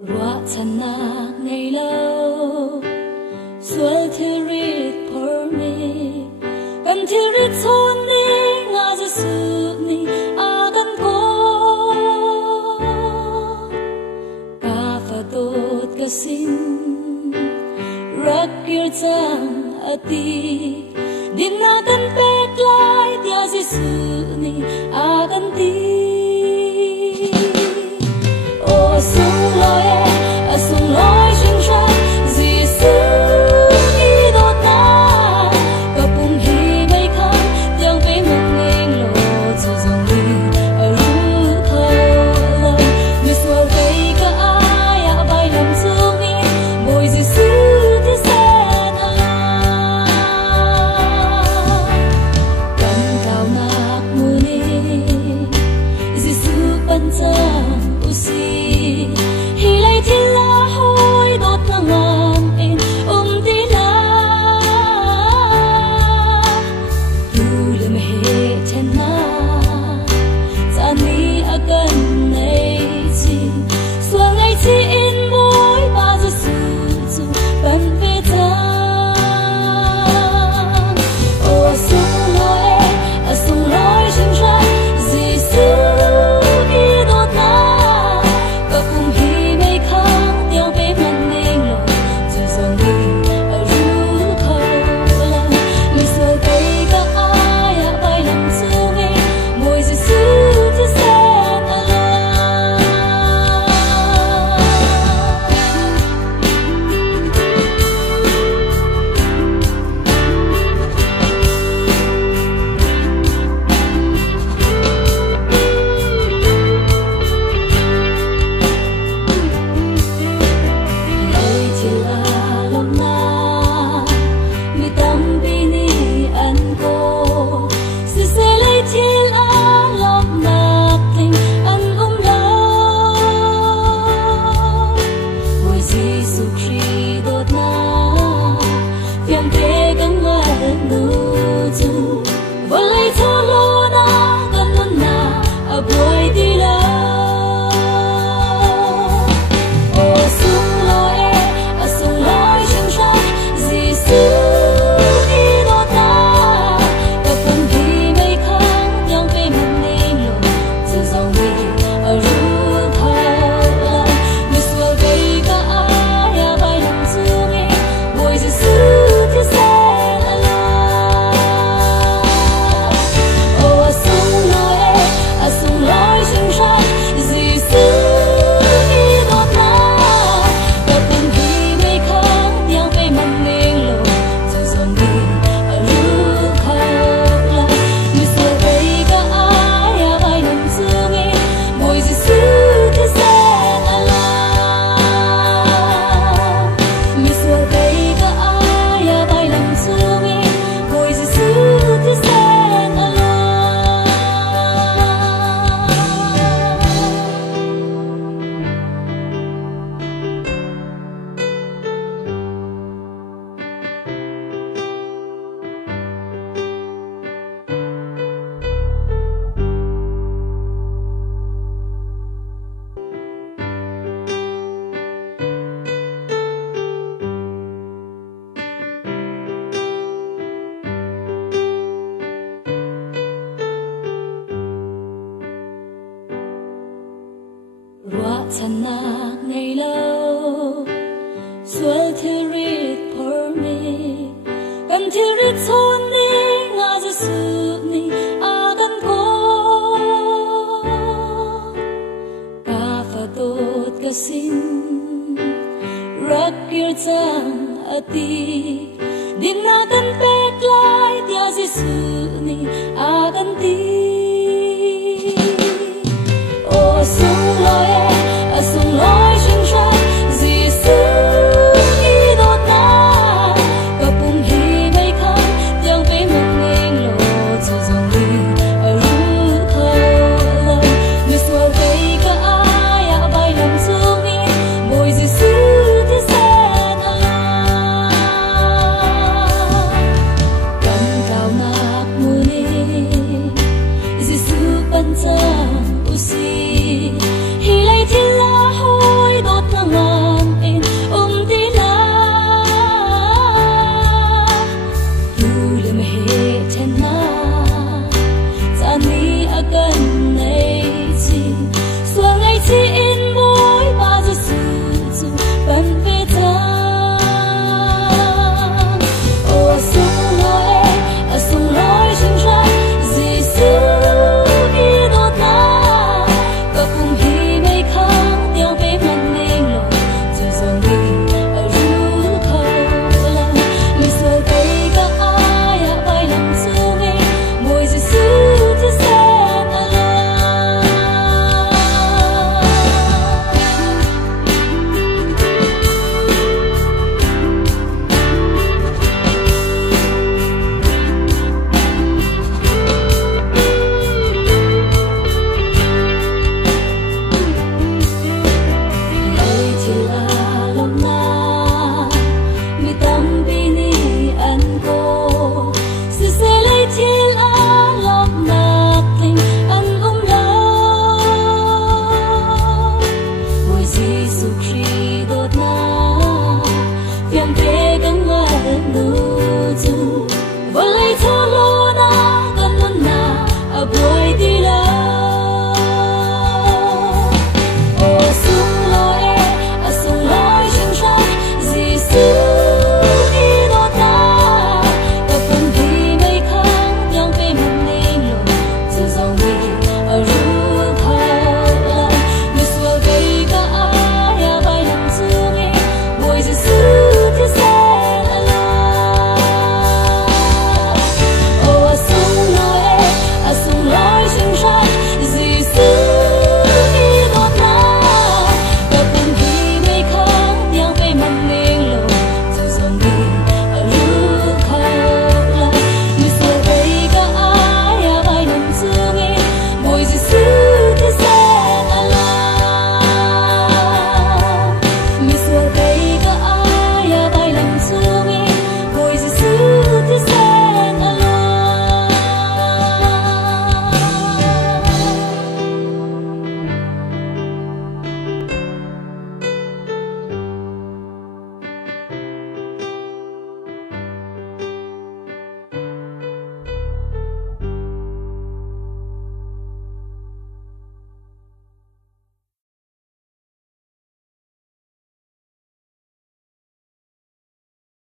Rọa chân nạc ngày lâu Xuân thi rít phở mê Gần thi rít xôn ni Ngã dư sự ni A gần cô Cả phá tốt cả xin Rắc kiêu chăng a ti Din na gần bét lại Tia dư sự ni A gần ti Ô sung loi a sung loi sinh ra Giêsu y đốt na cả bùng hi bay khắp tiếng về một nghênh lộ cho dòng đi ở ru thâu lời như xua cây cả ai à bay làm xuống đi bồi Giêsu thì sẽ na cầm cao ngạc mùi Giêsu bắn trăng usi hi lay thiên la hôi đốt na ngàn in tí la tu lem he chen na ta ni a gần này chi xuân ngày chi in môi ba giờ sự bắn về ta ô sung loi sinh ra Giêsu y đốt na cả cùng hi mây khang tiếng về màn nghênh lộ dù dòng đi ở ru thâu lần mình xua cây cả ai à bay làm xuống đi môi Giêsu thì sẽ lời chỉ là lòng na mi tâm bi ni ăn cô sự sẽ lấy chỉ là lòng na tình ăn lâu môi Giêsu Christ đốt na phiền thế gắng ngẩn nụ chung và lấy cho lô na gần luôn na ở bồi đi lâu ô sung loi sinh ra Giêsu y đốt na cả cùng hi mây khang tiếng về màn nghênh lộ dù dòng đi ở ru thâu lần như xua cây cả ai à bay làm xuống đi bồi Giêsu thì sẽ là ô sung loi sinh ra Giêsu y đốt na cả cùng hi mây khang tiếng về màn nghênh lộ dù dòng đi ở ru thâu lần như xua cây cả ai à bay làm xuống đi bồi Giêsu thì sẽ là như xua cây cả ai à bay làm xuống đi bồi Giêsu thì sẽ là Rọa chân nạc ngày lâu Xuân thi rít phở mê Gần thi rít xôn ni Ngã dư sự ni A gần cô Cả phá tốt cả xin Rắc kiêu chăng a ti Din na gần bét lại Tia dư sự ni A gần ti ô sung loi sinh ra Giêsu y đốt na cả bùng hi bay khắp tiếng về một nghênh lộ cho dòng đi ở ru thâu lần như xua cây cả ai à bay làm xuống đi bồi Giêsu thì sẽ là cầm cao ngạc mùi Giêsu bắn trăng usi hi lay Giêsu Christ.